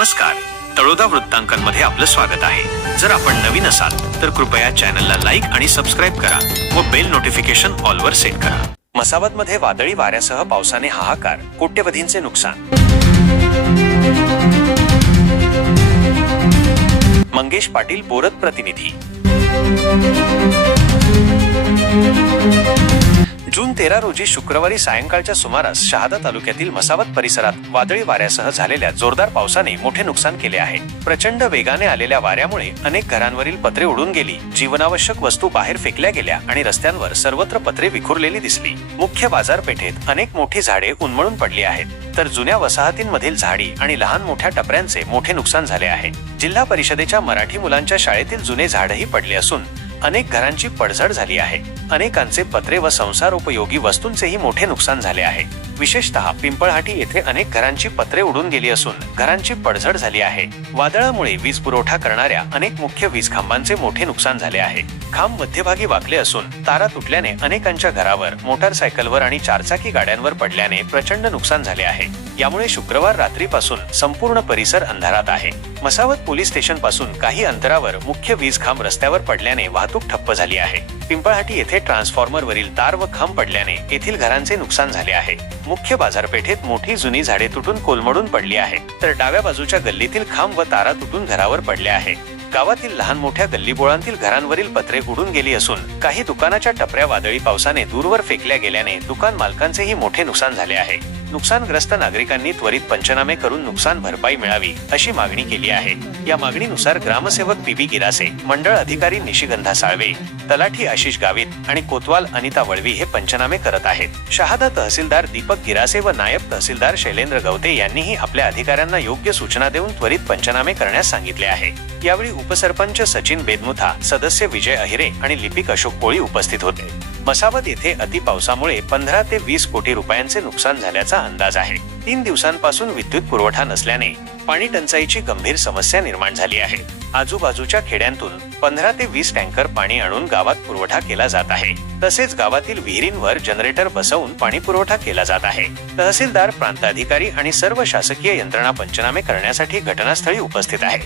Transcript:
नमस्कार. तळोदा वृत्तांकनमध्ये आपलं स्वागत आहे. जर आपण नवीन असाल तर कृपया चॅनलला लाईक आणि सबस्क्राईब करा व बेल नोटिफिकेशन ऑलवर सेट करा. मसावतमध्ये वादळी वाऱ्यासह पावसाने हाहाकार कोट्यवधींचे नुकसान. मंगेश पाटील बोरत प्रतिनिधी. जून तेरा रोजी शुक्रवारी सायंकाळच्या सुमारास शहादा तालुक्यातील मसावत परिसरात वादळी वाऱ्यासह झालेल्या जोरदार पावसाने मोठे नुकसान केले आहे. प्रचंड वेगाने आलेल्या वाऱ्यामुळे अनेक घरांवरील पत्रे उडून गेली. जीवनावश्यक वस्तू बाहेर फेकल्या गेल्या आणि रस्त्यांवर सर्वत्र पत्रे विखुरलेली दिसली. मुख्य बाजारपेठेत अनेक मोठी झाडे उन्मळून पडली आहेत. तर जुन्या वसाहतींमधील झाडी आणि लहान मोठ्या टपऱ्यांचे मोठे नुकसान झाले आहे. जिल्हा परिषदेच्या मराठी मुलांच्या शाळेतील जुने झाडही पडले असून अनेक घरांची पडझड झाली आहे. अनेकांचे पत्रे व संसार उपयोगी वस्तूंचेही मोठे नुकसान झाले आहे. विशेषतः पिंपळहाटी येथे अनेक घरांची पत्रे उडून गेली असून घरांची पडझड झाली आहे. वादळामुळे वीज पुरवठा करणाऱ्या अनेक मुख्य वीज खांबांचे मोठे नुकसान झाले आहे. खांब मध्यभागी वाकले असून तारा तुटल्याने अनेकांच्या घरावर मोटारसायकलवर आणि चारचाकी गाड्यांवर पडल्याने प्रचंड नुकसान झाले आहे. यामुळे शुक्रवार रात्रीपासून संपूर्ण परिसर अंधारात आहे. मसावत पोलीस स्टेशनपासून काही अंतरावर मुख्य वीज खांब रस्त्यावर पडल्याने वाहतूक ठप्प झाली आहे. पिंपळहाटी येथे ट्रान्सफॉर्मर वरील तार व खांब पडल्याने येथील घरांचे नुकसान झाले आहे. मुख्य बाजारपेठेत मोठी जुनी झाडे तुटून कोलमडून पडली आहे. तर डाव्या बाजूच्या गल्लीतील खांब व तारा तुटून घरावर पडल्या आहे. गावातील लहान मोठ्या गल्लीबोळांतील घरांवरील पत्रे उडून गेली असून काही दुकानाच्या टपऱ्या वादळी पावसाने दूरवर फेकल्या गेल्याने दुकान मालकांचेही मोठे नुकसान झाले आहे. नुकसानग्रस्त नागरिकांनी त्वरित पंचनामे करून नुकसान भरपाई मिळावी अशी मागणी केली आहे. या मागणीनुसार ग्रामसेवक पीबी गिरासे मंडळ अधिकारी निशिगंधा साळवे तलाठी आशिष गावित आणि कोतवाल अनिता वळवी हे पंचनामे करत आहेत. शहादा तहसीलदार दीपक गिरासे व नायब तहसीलदार शैलेंद्र गवते यांनीही आपल्या अधिकाऱ्यांना योग्य सूचना देऊन त्वरित पंचनामे करण्यास सांगितले आहे. यावेळी उपसरपंच सचिन बेदमुथा सदस्य विजय अहिरे आणि लिपिक अशोक कोळी उपस्थित होते. मसावत येथे अतिपावसामुळे पंधरा ते वीस कोटी रुपयांचे नुकसान झाल्याचा अंदाज आहे. तीन दिवसांपासून विद्युत पुरवठा नसल्याने पाणी टंचाईची गंभीर समस्या निर्माण झाली आहे. आजूबाजूच्या खेड्यांतून पंधरा ते वीस टँकर पाणी आणून गावात पुरवठा केला जात आहे. तसेच गावातील विहिरींवर जनरेटर बसवून पाणी पुरवठा केला जात आहे. तहसीलदार प्रांताधिकारी आणि सर्व शासकीय यंत्रणा पंचनामे करण्यासाठी घटनास्थळी उपस्थित आहे